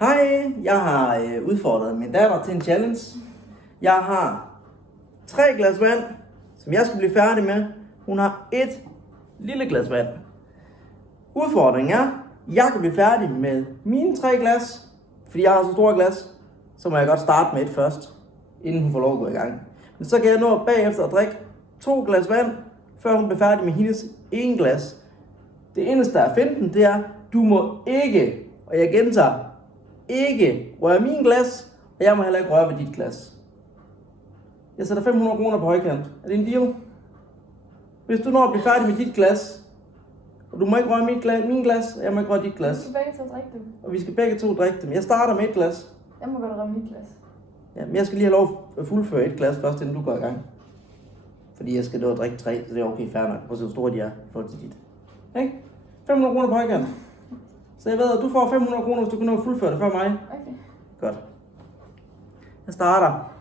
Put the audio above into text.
Hej, jeg har udfordret min datter til en challenge. Jeg har 3 glas vand, som jeg skal blive færdig med. Hun har 1 lille glas vand. Udfordringen er, at jeg kan blive færdig med mine 3 glas, fordi jeg har så store glas, så må jeg godt starte med 1 først, inden hun får lov at gå i gang. Men så kan jeg nå bagefter at drikke 2 glas vand, før hun bliver færdig med hendes 1 glas. Det eneste, der er finten, det er, du må ikke, og jeg gentager, ikke røre min glas, og jeg må heller ikke røre ved dit glas. Jeg sætter 500 kroner på højkant. Er det en deal? Hvis du når at blive færdig med dit glas, og du må ikke røre min glas, og jeg må ikke røre dit glas. Vi skal begge to drikke dem. Og vi skal begge to drikke dem. Jeg starter med 1 glas. Jeg må godt røre mit glas. Ja, men jeg skal lige have lov at fuldføre 1 glas først, inden du går i gang. Fordi jeg skal nå at drikke 3, så det er okay, fair nok. Prøv at se, hvor store de er i forhold til dit. Okay? 500 kroner på højkant. Så jeg ved, at du får 500 kroner, hvis du kan nå at fuldføre det før mig. Okay. Godt. Jeg starter.